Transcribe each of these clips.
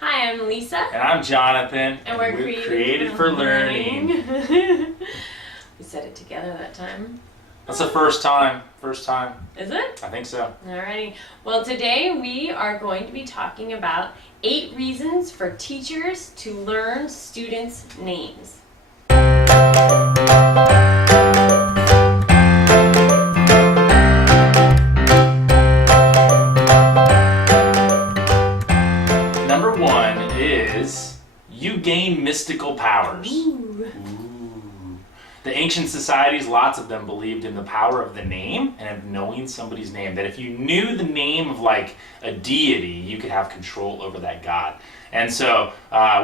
Hi, I'm Lisa. And I'm Jonathan. And we're created for learning. We said it together that time. That's the first time. First time. Is it? I think so. Alrighty. Well, today we are going to be talking about 8 reasons for teachers to learn students' names. Number 1 is you gain mystical powers. Ooh. The ancient societies, lots of them believed in the power of the name and of knowing somebody's name. That if you knew the name of like a deity, you could have control over that god. And so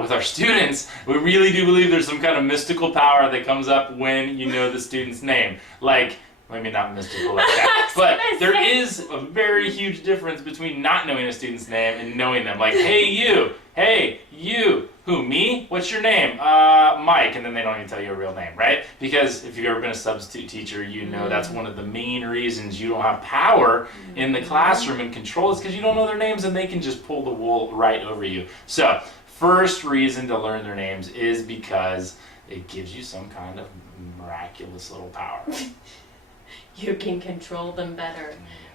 with our students, we really do believe there's some kind of mystical power that comes up when you know the student's name. Like, maybe not mystical like that, but there is a very huge difference between not knowing a student's name and knowing them. Like, hey you, who, me? What's your name? Mike, and then they don't even tell you a real name, right? Because if you've ever been a substitute teacher, you know that's one of the main reasons you don't have power in the classroom and control is because you don't know their names and they can just pull the wool right over you. So, first reason to learn their names is because it gives you some kind of miraculous little power. You can control them better.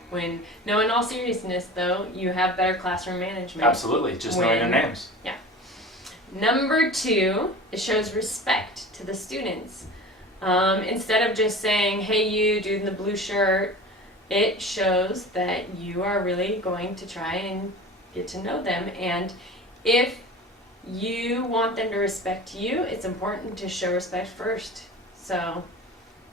When, no, in all seriousness though, you have better classroom management. Absolutely, just knowing their names. Yeah. Number 2, it shows respect to the students. Instead of just saying, hey you, dude in the blue shirt, it shows that you are really going to try and get to know them. And if you want them to respect you, it's important to show respect first. So,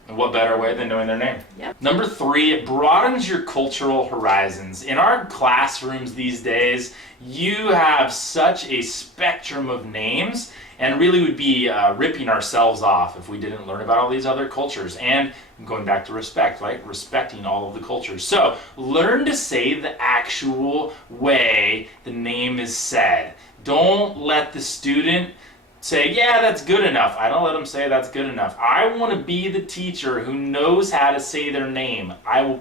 And what better way than knowing their name? Yep. Number 3, it broadens your cultural horizons. In our classrooms these days, you have such a spectrum of names, and really would be ripping ourselves off if we didn't learn about all these other cultures. And going back to respect, right? Respecting all of the cultures. So, learn to say the actual way the name is said. Don't let the student say, yeah, that's good enough. I don't let them say that's good enough. I want to be the teacher who knows how to say their name. I will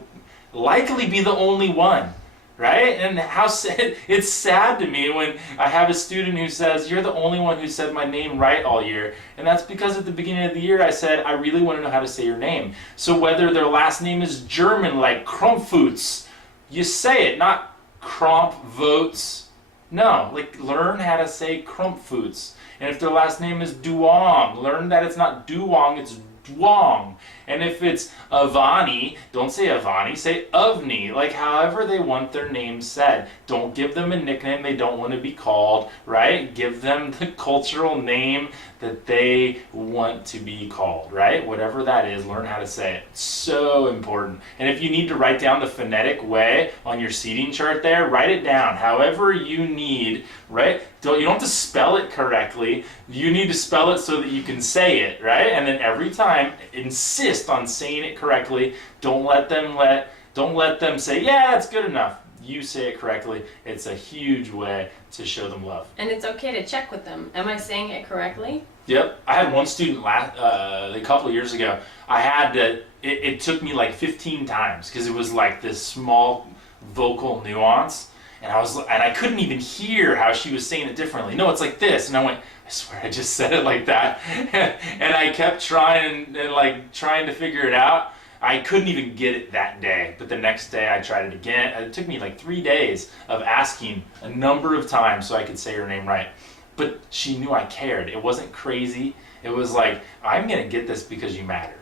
likely be the only one, right? And how sad, it's sad to me when I have a student who says, you're the only one who said my name right all year. And that's because at the beginning of the year I said, I really want to know how to say your name. So whether their last name is German, like Krumpfutz, you say it, not Krompvotes. No, like learn how to say Krumpfutz. And if their last name is Duong, learn that it's not Duong, it's Duong. And if it's Avani, don't say Avani, say Avni. Like however they want their name said. Don't give them a nickname they don't want to be called, right? Give them the cultural name that they want to be called, right? Whatever that is, learn how to say it. So important. And if you need to write down the phonetic way on your seating chart there, write it down. However you need, right? You don't have to spell it correctly. You need to spell it so that you can say it, right? And then every time, insist on saying it correctly. Don't let them say, yeah, that's good enough. You say it correctly. It's a huge way to show them love. and it's okay to check with them. Am I saying it correctly? Yep. I had one student a couple of years ago. I had to, it took me like 15 times because it was like this small vocal nuance. And I couldn't even hear how she was saying it differently. No, it's like this. And I went, I swear I just said it like that. And I kept trying to figure it out. I couldn't even get it that day. But the next day I tried it again. It took me like 3 days of asking a number of times so I could say her name right. But she knew I cared. It wasn't crazy. It was like, I'm going to get this because you matter.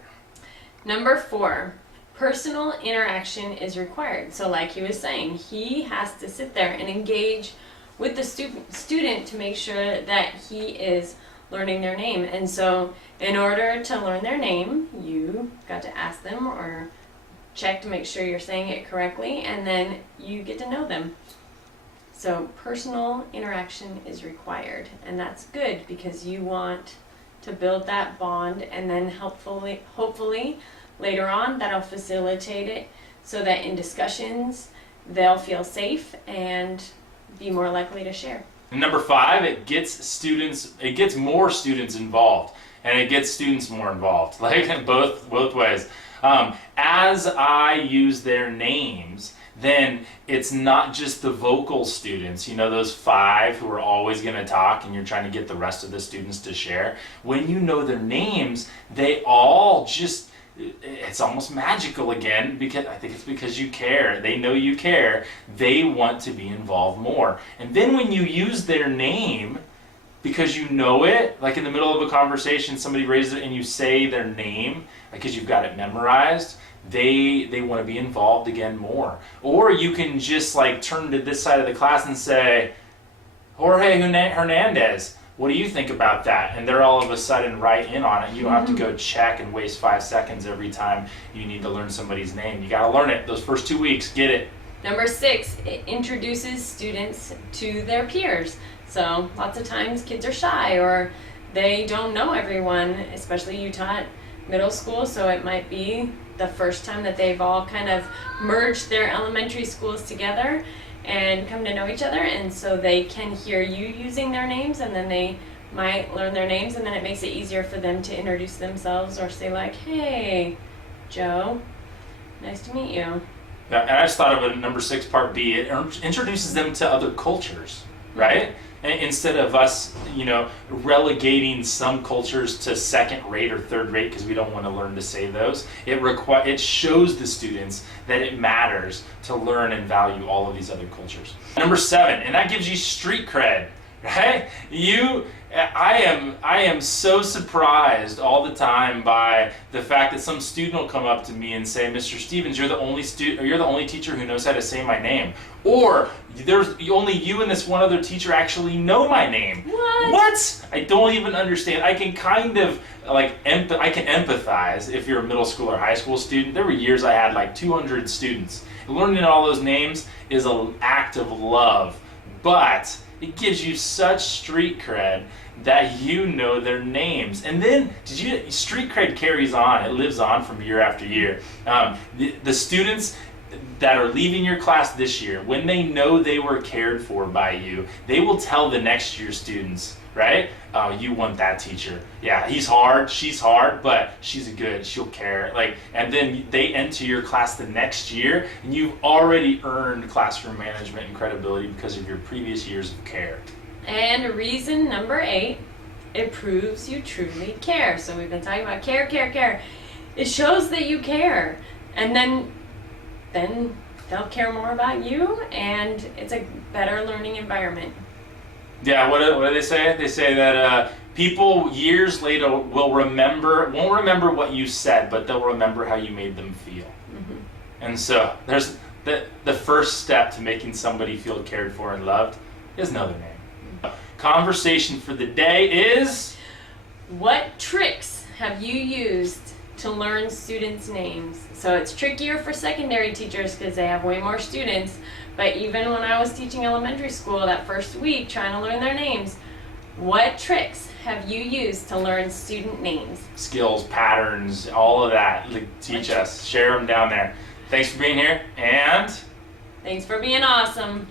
Number 4, personal interaction is required. So like he was saying, he has to sit there and engage with the student to make sure that he is learning their name. And so in order to learn their name, you got to ask them or check to make sure you're saying it correctly, and then you get to know them. So personal interaction is required, and that's good because you want to build that bond, and then hopefully later on that'll facilitate it so that in discussions they'll feel safe and be more likely to share. And number 5, it gets more students involved, and it gets students more involved, like both ways. As I use their names, then it's not just the vocal students, those 5 who are always going to talk and you're trying to get the rest of the students to share. When you know their names, they all just, it's almost magical again, because I think it's because you care. They know you care. They want to be involved more. And then when you use their name, because you know it, like in the middle of a conversation, somebody raises it and you say their name, because you've got it memorized, they want to be involved again more. Or you can just like turn to this side of the class and say, Jorge Hernandez, what do you think about that? And they're all of a sudden right in on it. You don't have to go check and waste 5 seconds every time you need to learn somebody's name. You got to learn it those first 2 weeks. Get it. Number 6, it introduces students to their peers. So lots of times kids are shy or they don't know everyone, especially you taught middle school, so it might be the first time that they've all kind of merged their elementary schools together and come to know each other, and so they can hear you using their names, and then they might learn their names, and then it makes it easier for them to introduce themselves or say like, hey, Joe, nice to meet you. Yeah, and I just thought of a number 6 part B. It introduces them to other cultures, right? Instead of us, relegating some cultures to second rate or third rate because we don't want to learn to say those, it shows the students that it matters to learn and value all of these other cultures. Number 7, and that gives you street cred, right? I am so surprised all the time by the fact that some student will come up to me and say, Mr. Stevens, you're the only teacher who knows how to say my name. Or there's only you and this one other teacher actually know my name. What? I don't even understand. I can kind of I can empathize if you're a middle school or high school student. There were years I had like 200 students. Learning all those names is an act of love, but it gives you such street cred that you know their names. And then street cred carries on. It lives on from year after year. The students that are leaving your class this year, when they know they were cared for by you, they will tell the next year's students, right? Oh, you want that teacher. Yeah, he's hard, she's hard, but she'll care. And then they enter your class the next year, and you've already earned classroom management and credibility because of your previous years of care. And reason number 8, it proves you truly care. So we've been talking about care. It shows that you care. And then they'll care more about you, and it's a better learning environment. Yeah, what do they say? They say that people years later won't remember what you said, but they'll remember how you made them feel. Mm-hmm. And so there's the first step to making somebody feel cared for and loved is know their name. Conversation for the day is, what tricks have you used to learn students' names? So it's trickier for secondary teachers because they have way more students, but even when I was teaching elementary school that first week trying to learn their names, what tricks have you used to learn student names? Skills, patterns, all of that. Teach us, share them down there. Thanks for being here, and thanks for being awesome.